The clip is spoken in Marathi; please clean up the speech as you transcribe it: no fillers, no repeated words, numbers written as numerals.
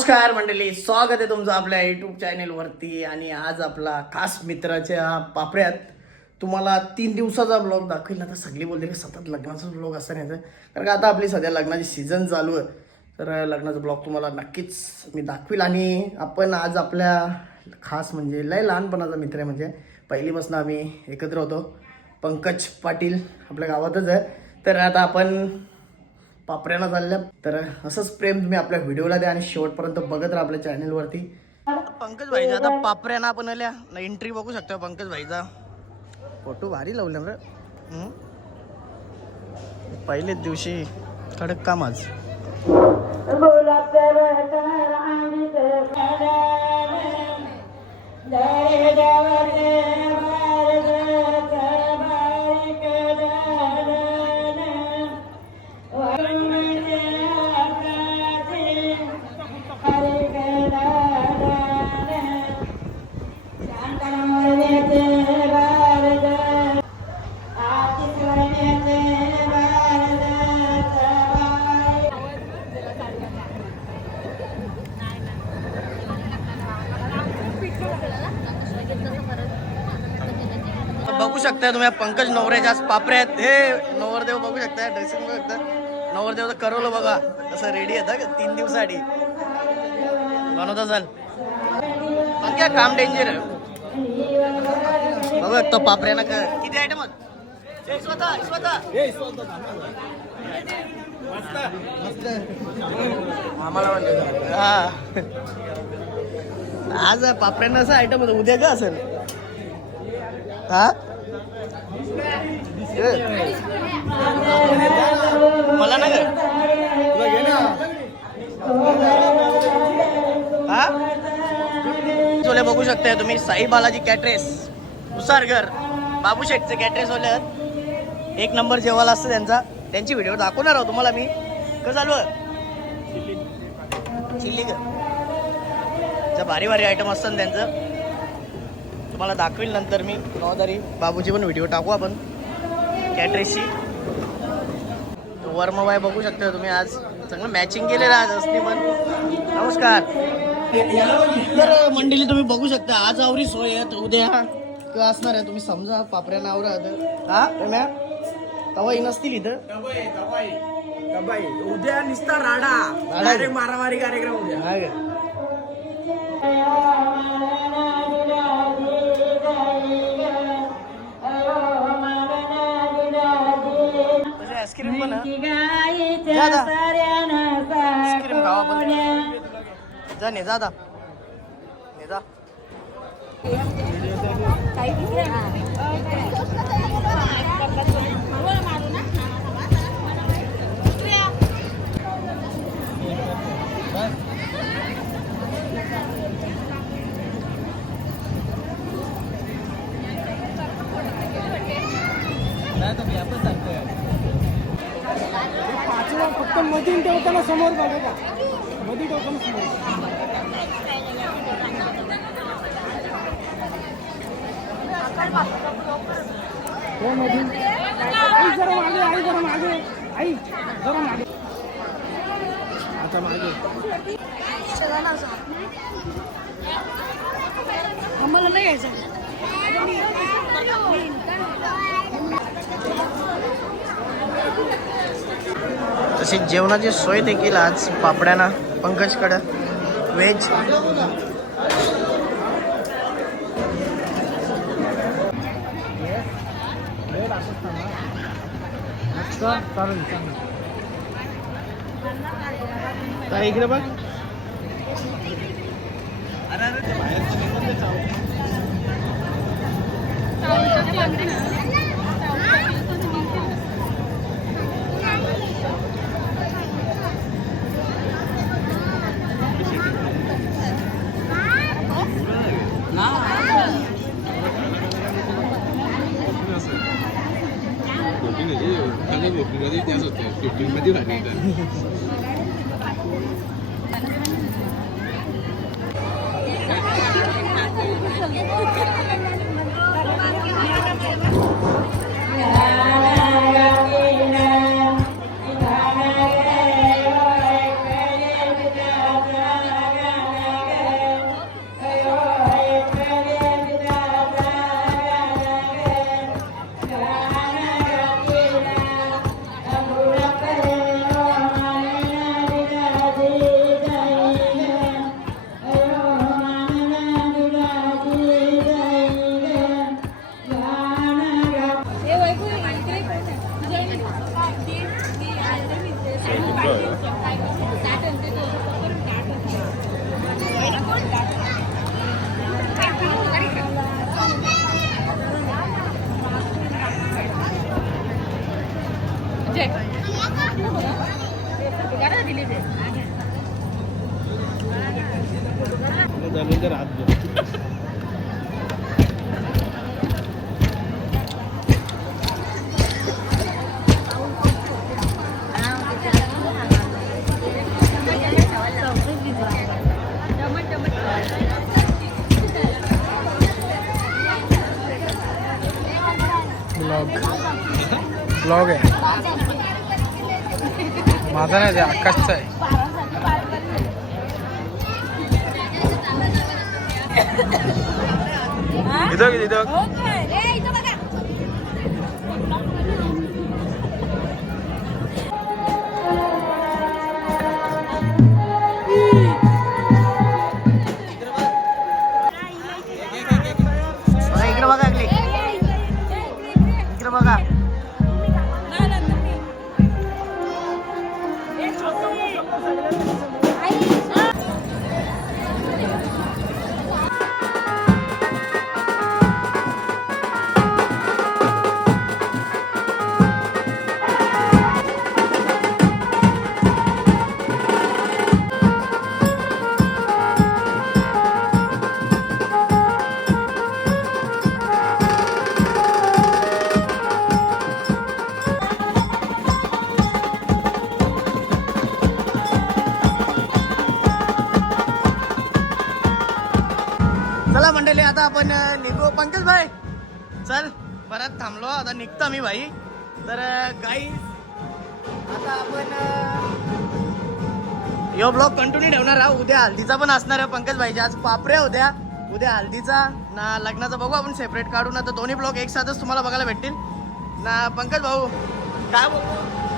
नमस्कार मंडळी, स्वागत आहे तुमचं आपल्या यूट्यूब चॅनेलवरती. आणि आज आपला खास मित्राच्या पापड्यात तुम्हाला 3 दिवसाचा ब्लॉग दाखवेल ना. तर सगळी बोलते की सतत लग्नाचा ब्लॉग असं नाही, कारण का आता आपली सध्या लग्नाची सीझन चालू आहे. तर लग्नाचा ब्लॉग तुम्हाला नक्कीच मी दाखवेल. आणि आपण आज आपल्या खास म्हणजे लय लहानपणाचा मित्र आहे, म्हणजे पहिलीपासून आम्ही एकत्र होतो. पंकज पाटील आपल्या गावातच आहे. तर आता आपण पापऱ्यांना चालल्या. तर असंच प्रेम तुम्ही आपल्या व्हिडिओला द्या आणि शेवटपर्यंत बघत राहा आपल्या चॅनलवरती. पंकज भाईचा आता पापऱ्यांना आपण आल्या एंट्री बघू शकतो. पंकज भाईचा फोटो भारी लावला रे. पहिलेच दिवशी कडक काम आज. बघू शकता तुम्ही पंकज नवऱ्याच्या आज पापरे आहेत. हे नवरदेव बघू शकता, ड्रेसिंग बघू शकता. नवरदेव करवलं बघा असं रेडी आहे का 3 दिवसासाठी बनवता चाल. पंक्या काम डेंजर आहे. बघू शकतो पापऱ्याला किती आयटम आम्हाला हा. आज पापऱ्यांना असं आयटम होतं, उद्या का असेल हा. मला ना हा चोले बघू शकताय तुम्ही. साई बालाजी कॅटरेस उसारगर बाबू शेठचे कॅटरेस वाले एक नंबर जेवायला असतं त्यांचा. त्यांची व्हिडिओ दाखवणार आहोत तुम्हाला मी. कसं चालू चिल्ली का भारी भारी आयटम असतात त्यांचं, तुम्हाला दाखवेल नंतर मी. नवदारी बाबूची पण व्हिडिओ टाकू आपण कॅटरेसची. वर्मबाई बघू शकता तुम्ही. आज चांगलं मॅचिंग केलेलं आज असते पण. नमस्कार. तर मंडळी तुम्ही बघू शकता आज आवरी सोय आहे. उद्या का असणार आहे तुम्ही समजा. पापऱ्यांना आवरा हा मॅ तवाई नसतील इथं. उद्या निस्ता राडा मारामारी कार्यक्रम उद्या. हा का आईस्क्रीम पण आईस्क्रीम खावा पण. जा ने जा दा ने जा. फक्त मधी ठेवताना समोर बघा का, मधी ठेवताना समोर. हो मधी. आई जरा मागे, आई जरा मागे, आई जरा मागे. आता मागे आम्हाला नाही यायचं. तशी जेवणाची सोय देखील आज पापड्यांना पंकजकडं व्हेज. इकडे बघ. झाले तर हात धुवा. ब्लॉग आहे माझा नाही ते आकाशचा आहे. इकडे बघा इकडे बघा. चला मंडळी आता आपण निघू. पंकज भाई चल परत थांबलो आता निघतो मी भाई. तर गाईज आता आपण यो ब्लॉग कंटिन्यू ठेवणार आहोत. उद्या हल्दीचा पण असणार आहे पंकज भाईच्या. आज पापऱ्या होत्या, उद्या हल्दीचा ना लग्नाचा बघू आपण सेपरेट काढू ना. तर दोन्ही ब्लॉग एक साथच तुम्हाला बघायला भेटतील ना. पंकज भाऊ काय बोलू